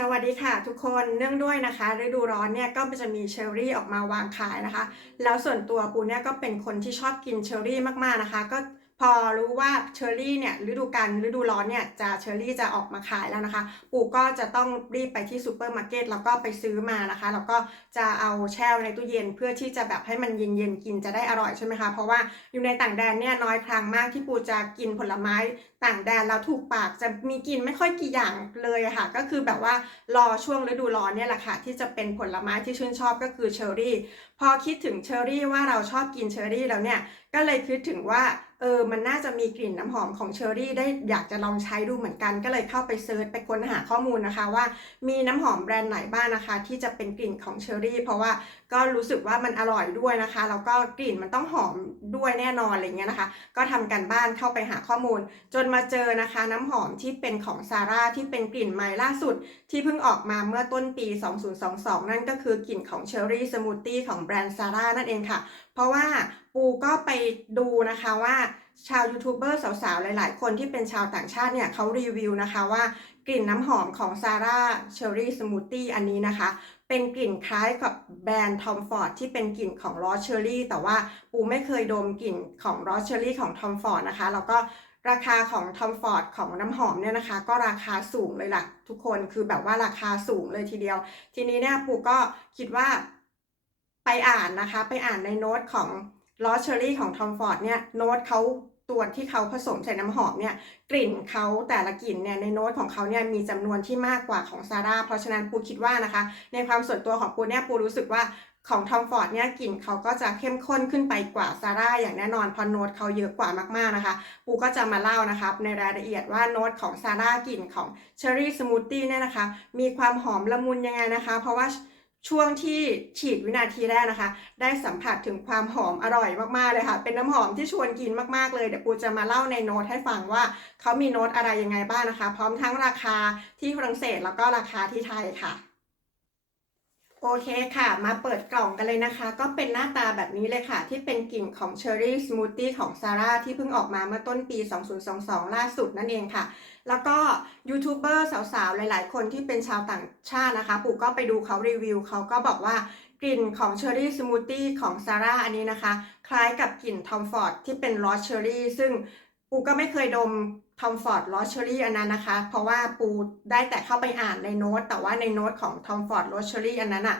สวัสดีค่ะทุกคนเนื่องด้วยนะคะฤดูร้อนเนี่ยก็จะมีเชอร์รี่ออกมาวางขายนะคะ แล้วส่วนตัวปูเนี่ยก็เป็นคนที่ชอบกินเชอร์รี่มากๆนะคะ ก็ พอรู้ว่าเชอร์รี่เนี่ยฤดูกาลฤดูร้อนเนี่ยจะเชอร์รี่จะออกมาขายแล้วนะคะ ปู่ก็จะต้องรีบไปที่ซูเปอร์มาร์เก็ตแล้วก็ไปซื้อมานะคะแล้วก็จะเอาแช่ในตู้เย็นเพื่อที่จะแบบให้มันเย็นๆกินจะได้อร่อยใช่ไหมคะเพราะว่าอยู่ในต่างแดนเนี่ยน้อยครั้งมากที่ปู่จะกินผลไม้ต่างแดนแล้วถูกปากจะมีกินไม่ค่อยกี่อย่างเลยะค่ะ ก็คือแบบว่ารอช่วงฤดูร้อนเนี่ยแหละค่ะที่จะเป็นผลไม้ที่ชื่นชอบก็คือเชอร์รี่พอคิดถึงเชอร์รี่ว่าเราชอบกินเชอร์รี่แล้วเนี่ยก็เลยคิดถึงว่า เออมันน่าจะมีกลิ่นน้ำหอมของเชอร์รี่ได้อยากจะลองใช้ดูเหมือนกัน ก็เลยเข้าไปเซิร์ชไปค้นหาข้อมูลนะคะ ว่ามีน้ำหอมแบรนด์ไหนบ้างนะคะ ที่จะเป็นกลิ่นของเชอร์รี่ เพราะว่าก็รู้สึกว่ามันอร่อยด้วยนะคะแล้วก็กลิ่นมันต้องหอมด้วยแน่นอนอะไรเงี้ยนะคะ ก็ทำกันบ้านเข้าไปหาข้อมูล จนมาเจอนะคะ น้ำหอมที่เป็นของซาร่าที่เป็นกลิ่นใหม่ล่าสุด ที่เพิ่งออกมาเมื่อต้นปี 2022 นั่นก็คือกลิ่นของเชอร์รี่สมูทตี้ของแบรนด์ซาร่านั่นเองค่ะ เพราะว่า ปูก็ไปดูนะคะว่าชาวยูทูบเบอร์สาวๆ หลายๆ คนที่เป็นชาวต่างชาติเนี่ยเขารีวิวนะคะว่ากลิ่นน้ำหอมของซาร่าเชอร์รี่สมูทตี้อันนี้นะคะ เป็นกลิ่นคล้ายกับแบรนด์ทอมฟอร์ดที่เป็นกลิ่นของลอเชอร์รี่แต่ว่าปูไม่เคยดมกลิ่นของลอเชอร์รี่ของทอมฟอร์ดนะคะแล้วก็ราคาของทอมฟอร์ดของน้ำหอมเนี่ยนะคะ ก็ราคาสูงเลยล่ะทุกคนคือแบบว่าราคาสูงเลยทีเดียว ทีนี้เนี่ยปูก็คิดว่าไปอ่านนะคะ ไปอ่านในโน้ตของ ลอสเชอรี่ของทอมฟอร์ดเนี่ยโน้ตเขาตัวที่เขาผสมใส่น้ำหอมเนี่ยกลิ่นเขาแต่ละกลิ่นเนี่ยในโน้ตของเขาเนี่ยมีจำนวนที่มากกว่าของซาร่าเพราะฉะนั้นปูคิดว่านะคะ ในความส่วนตัวของปูเนี่ยปูรู้สึกว่าของทอมฟอร์ดเนี่ยกลิ่นเขาก็จะเข้มข้นขึ้นไปกว่าซาร่าอย่างแน่นอนเพราะโน้ตเขาเยอะกว่ามากๆนะคะ ปูก็จะมาเล่านะครับในรายละเอียดว่าโน้ตของซาร่ากลิ่นของเชอร์รี่สมูทตี้เนี่ยนะคะ มีความหอมละมุนยังไงนะคะ เพราะว่า ช่วงที่ฉีดวินาทีแรกนะคะ ได้สัมผัสถึงความหอมอร่อยมากๆเลยค่ะ เป็นน้ำหอมที่ชวนกินมากๆเลย เดี๋ยวปูจะมาเล่าในโน้ตให้ฟังว่าเขามีโน้ตอะไรยังไงบ้างนะคะ พร้อมทั้งราคาที่ฝรั่งเศสแล้วก็ราคาที่ไทยค่ะ โอเคค่ะ มาเปิดกล่องกันเลยนะคะ ก็เป็นหน้าตาแบบนี้เลยค่ะ ที่เป็นกลิ่นของเชอร์รี่สมูทตี้ของซาร่าที่เพิ่งออกมาเมื่อต้นปี 2022 ล่าสุดนั่นเองค่ะ แล้วก็ยูทูบเบอร์สาวๆ หลายๆ คนที่เป็นชาวต่างชาตินะคะ ปู่ก็ไปดูเขารีวิว เขาก็บอกว่ากลิ่นของเชอร์รี่สมูทตี้ของซาร่าอันนี้นะคะ คล้ายกับกลิ่นทอมฟอร์ดที่เป็นลอสเชอร์รี่ซึ่งปูก็ไม่เคยดม ทอมฟอร์ดลอสเชอรี่อันนั้นนะคะ เพราะว่าปูได้แต่เข้าไปอ่านในโน้ต แต่ว่าในโน้ตของทอมฟอร์ดลอสเชอรี่อันนั้นอะ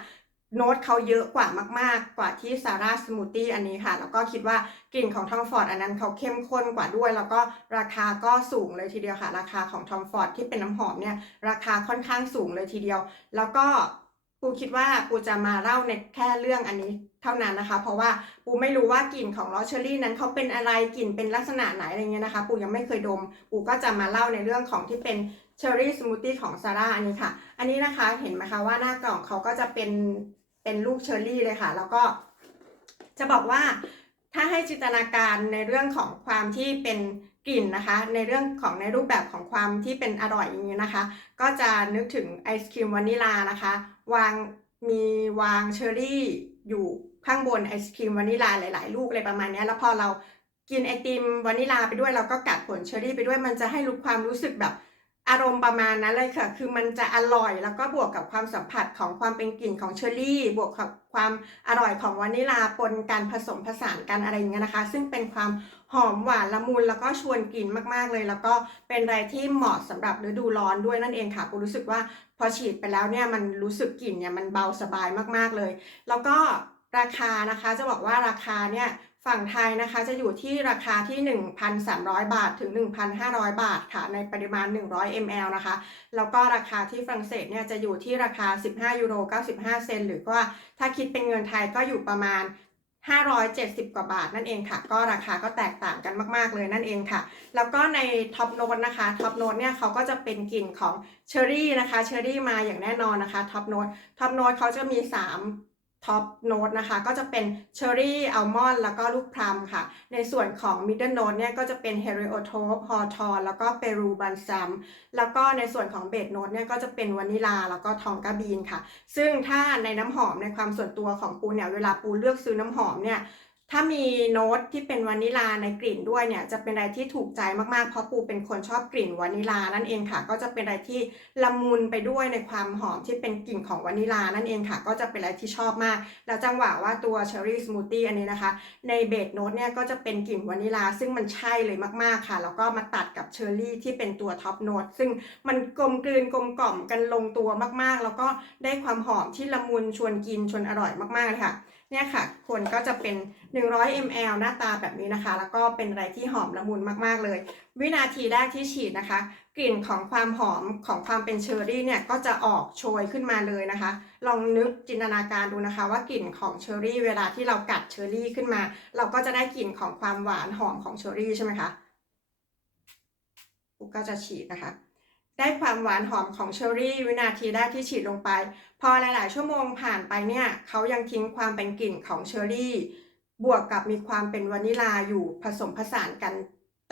โน้ตเขาเยอะกว่ามาก ๆ กว่าที่ซาร่าสมูทตี้อันนี้ค่ะ แล้วก็คิดว่ากลิ่นของทอมฟอร์ดอันนั้นเขาเข้มข้นกว่าด้วย แล้วก็ราคาก็สูงเลยทีเดียวค่ะ ราคาของทอมฟอร์ดที่เป็นน้ำหอมเนี่ยราคาค่อนข้างสูงเลยทีเดียว แล้วก็ ปูคิดว่าปูจะมาเล่าในแค่เรื่องอันนี้เท่านั้นนะคะ เพราะว่าปูไม่รู้ว่ากลิ่นของลอเชอรี่นั้นเขาเป็นอะไรกลิ่นเป็นลักษณะไหนอะไรเงี้ยนะคะ ปูยังไม่เคยดม ปูก็จะมาเล่าในเรื่องของที่เป็นเชอรี่สมูทตี้ของซาร่าอันนี้ค่ะ อันนี้นะคะเห็นไหมคะว่าหน้ากล่องเขาก็จะเป็นเป็นลูกเชอรี่เลยค่ะ แล้วก็ จะบอกว่าถ้าให้จินตนาการในเรื่องของความที่เป็น กลิ่นนะคะ ในเรื่องของในรูปแบบของความที่เป็นอร่อยอย่างนี้นะคะ ก็จะนึกถึงไอศครีมวานิลานะคะ วางมีวางเชอร์รี่อยู่ข้างบนไอศครีมวานิลาหลาย ๆ ลูกอะไรประมาณนี้แล้วพอเรากินไอติมวานิลาไปด้วยเราก็กัดผลเชอร์รี่ไปด้วยมันจะให้รู้ความรู้สึกแบบอารมณ์ประมาณนั้นเลยค่ะ คือมันจะอร่อยแล้วก็บวกกับความสัมผัสของความเป็นกลิ่นของเชอร์รี่ บวกกับความอร่อยของวานิลาปนกันผสมผสานกันอะไรอย่างเงี้ยนะคะ ซึ่งเป็นความ หอมหวานละมุนแล้วก็ชวนกินมากๆเลย แล้วก็เป็นอะไรที่เหมาะสำหรับฤดูร้อนด้วยนั่นเองค่ะกูรู้สึกว่าพอฉีดไปแล้วเนี่ยมันรู้สึกกลิ่นเนี่ยมันเบาสบายมากๆเลย แล้วก็ราคานะคะจะบอกว่าราคาเนี่ยฝั่งไทยนะคะจะอยู่ที่ราคาที่ 1,300 บาทถึง 1,500 บาทค่ะ ในปริมาณ 100 ml นะคะ แล้วก็ราคาที่ฝรั่งเศสเนี่ยจะอยู่ที่ราคา 15 ยูโร 95 เซนหรือว่าถ้าคิดเป็นเงินไทยก็อยู่ประมาณ 570 กว่าบาทนั่นเองค่ะ ก็ราคาก็แตกต่างกันมาก ๆ เลยนั่นเองค่ะ แล้วก็ในท็อปโน้ตนะคะท็อปโน้ตเนี่ยเขาก็จะเป็นกลิ่นของเชอร์รี่นะคะเชอร์รี่มาอย่างแน่นอนนะคะท็อปโน้ตท็อปโน้ตเขาจะมี 3 ท็อปโน้ตนะคะ ก็จะเป็นเชอร์รี่อัลมอนด์แล้วก็ลูกพลัมค่ะ ในส่วนของมิดเดิลโน้ตเนี่ยก็จะเป็นเฮริโอโทปฮอทอนแล้วก็เปรูบันซัมแล้วก็ในส่วนของเบสโน้ตเนี่ยก็จะเป็นวานิลาแล้วก็ทองกาบีนค่ะ ซึ่งถ้าในน้ำหอมในความส่วนตัวของปูเนี่ยเวลาปูเลือกซื้อน้ำหอมเนี่ย ถ้ามีโน้ตที่เป็นวานิลาในกลิ่นด้วยเนี่ยจะเป็นอะไรที่ถูกใจมากๆ เพราะปูเป็นคนชอบกลิ่นวานิลานั่นเองค่ะ ก็จะเป็นอะไรที่ละมุนไปด้วยในความหอมที่เป็นกลิ่นของวานิลานั่นเองค่ะ ก็จะเป็นอะไรที่ชอบมาก แล้วจังหวะว่าตัวเชอร์รี่สมูทตี้อันนี้นะคะ ในเบสโน้ตเนี่ยก็จะเป็นกลิ่นวานิลาซึ่งมันใช่เลยมากๆค่ะ แล้วก็มาตัดกับเชอร์รี่ที่เป็นตัวท็อปโน้ตซึ่งมันกลมกลืนกลมกล่อมกันลงตัวมากๆ แล้วก็ได้ความหอมที่ละมุนชวนกินชวนอร่อยมากๆเลยค่ะ เนี่ยค่ะคนก็จะเป็น 100 ml หน้าตาแบบนี้นะคะ แล้วก็เป็นอะไรที่หอมละมุนมากๆเลย วินาทีแรกที่ฉีดนะคะ กลิ่นของความหอมของความเป็นเชอร์รี่เนี่ยก็จะออกโชยขึ้นมาเลยนะคะ ลองนึกจินตนาการดูนะคะ ว่ากลิ่นของเชอร์รี่เวลาที่เรากัดเชอร์รี่ขึ้นมา เราก็จะได้กลิ่นของความหวานหอมของเชอร์รี่ใช่ไหมคะปุ๊กก็จะฉีดนะคะ ได้ความหวานหอมของเชอร์รี่วินาทีแรกที่ฉีดลงไป พอหลาย ๆ ชั่วโมงผ่านไปเนี่ยเขายังทิ้งความเป็นกลิ่นของเชอร์รี่ บวกกับมีความเป็นวานิลาอยู่ผสมผสานกัน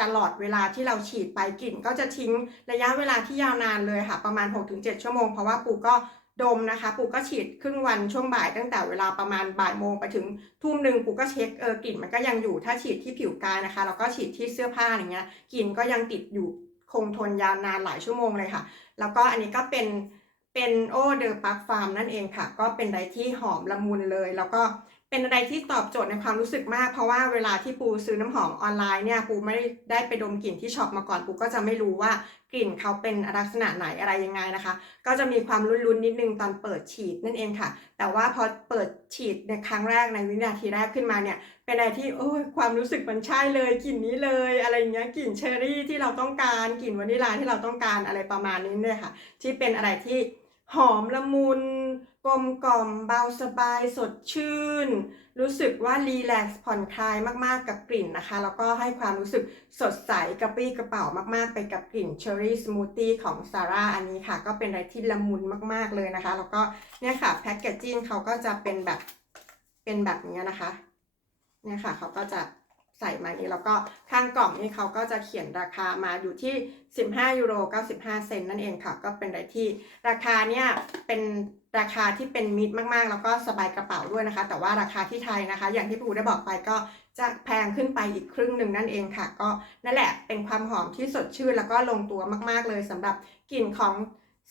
ตลอดเวลาที่เราฉีดไปกลิ่น ก็จะทิ้งระยะเวลาที่ยาวนานเลยค่ะ ประมาณ 6-7 ชั่วโมง เพราะว่าปูก็ดมนะคะ ปูก็ฉีดครึ่งวันช่วงบ่ายตั้งแต่เวลาประมาณบ่ายโมงไปถึงทุ่มหนึ่งปูก็เช็คเออกลิ่นมันก็ยังอยู่ถ้าฉีดที่ผิวกายนะคะแล้วก็ฉีดที่เสื้อผ้าอย่างเงี้ยกลิ่นก็ยังติดอยู่ คงทนยาวนานหลายชั่วโมงเลยค่ะ แล้วก็อันนี้ก็เป็นเป็นโอเดอร์ปักฟาร์มนั่นเองค่ะ ก็เป็นอะไรที่หอมละมุนเลย แล้วก็เป็นอะไรที่ตอบโจทย์ในความรู้สึกมาก เพราะว่าเวลาที่ปูซื้อน้ำหอมออนไลน์เนี่ยปูไม่ได้ไปดมกลิ่นที่ช็อปมาก่อนปูก็จะไม่รู้ว่า ลิ่นเขาเป็นลักษณะไหนอะไรยังไงนะคะ ก็จะมีความลุ้นๆนิดนึงตอนเปิดฉีดนั่นเองค่ะ แต่ว่าพอเปิดฉีดในครั้งแรกในวินาทีแรกขึ้นมาเนี่ยเป็นอะไรที่โอ้ยความรู้สึกมันใช่เลยกลิ่นนี้เลยอะไรอย่างเงี้ยกลิ่นเชอร์รี่ที่เราต้องการกลิ่นวานิลาที่เราต้องการอะไรประมาณนี้เนี่ยค่ะ ที่เป็นอะไรที่หอมละมุน ลมกล่อมเบาสบายสดชื่น รู้สึกว่ารีแลกซ์ผ่อนคลายมากๆกับกลิ่นนะคะ แล้วก็ให้ความรู้สึกสดใสกระปรี้กระเป๋ามากๆ ไปกับกลิ่นเชอร์รี่สมูทตี้ของซาร่าอันนี้ค่ะ ก็เป็นอะไรที่ละมุนมากๆเลยนะคะ แล้วก็เนี่ยค่ะแพ็กเกจจิ้งเขาก็จะเป็นแบบเป็นแบบนี้นะคะ เนี่ยค่ะเขาก็จะ ใส่มานี้แล้วก็ข้างกล่องนี่เขาก็จะเขียนราคามาอยู่ที่ 15ยูโร95 เซนนั่นเองค่ะ ก็เป็นอะไรที่ราคาเนี่ยเป็นราคาที่เป็นมิตรมาก ๆ แล้วก็สบายกระเป๋าด้วยนะคะ แต่ว่าราคาที่ไทยนะคะ อย่างที่ปูได้บอกไปก็จะแพงขึ้นไปอีกครึ่งหนึ่งนั่นเองค่ะ ก็นั่นแหละเป็นความหอมที่สดชื่นแล้วก็ลงตัวมาก ๆ เลยสำหรับกลิ่นของ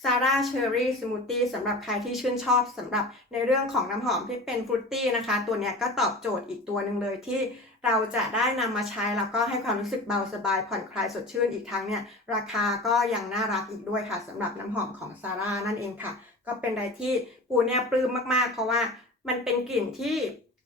ซาร่าเชอร์รี่สมูทตี้สำหรับใครที่ชื่นชอบสำหรับในเรื่องของน้ำหอมที่เป็นฟรุตตี้นะคะ ตัวนี้ก็ตอบโจทย์อีกตัวหนึ่งเลยที่เราจะได้นำมาใช้แล้วก็ให้ความรู้สึกเบาสบายผ่อนคลายสดชื่นอีกทั้งเนี่ย ราคาก็ยังน่ารักอีกด้วยค่ะสำหรับน้ำหอมของซาร่านั่นเองค่ะ ก็เป็นอะไรที่ปูเนี่ยปลื้มมากๆ เพราะว่ามันเป็นกลิ่นที่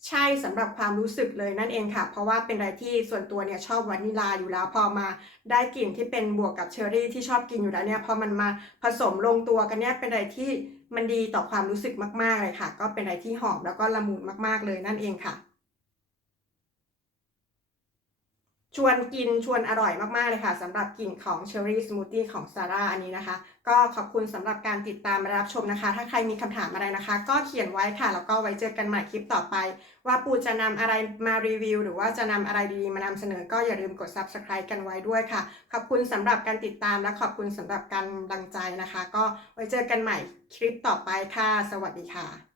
ใช่สำหรับความรู้สึกเลยนั่นเองค่ะ เพราะว่าเป็นอะไรที่ส่วนตัวเนี่ยชอบวานิลาอยู่แล้ว พอมาได้กลิ่นที่เป็นบวกกับเชอร์รี่ที่ชอบกินอยู่แล้วเนี่ยพอมันมาผสมลงตัวกันเนี่ยเป็นอะไรที่มันดีต่อความรู้สึกมากๆเลยค่ะ ก็เป็นอะไรที่หอมแล้วก็ละมุนมากๆเลยนั่นเองค่ะ ชวนกินชวนอร่อยมาก ๆ เลยค่ะสำหรับกลิ่นของเชอร์รี่สมูทตี้ของซาร่าอันนี้นะคะ ก็ขอบคุณสำหรับการติดตามรับชมนะคะ ถ้าใครมีคำถามอะไรนะคะ ก็เขียนไว้ค่ะ แล้วก็ไว้เจอกันใหม่คลิปต่อไป ว่าปูจะนำอะไรมารีวิว หรือว่าจะนำอะไรดีๆมานำเสนอก็อย่าลืมกด subscribe กันไว้ด้วยค่ะ ขอบคุณสำหรับการติดตามและขอบคุณสำหรับการกำลังใจนะคะ ก็ไว้เจอกันใหม่คลิปต่อไปค่ะ สวัสดีค่ะ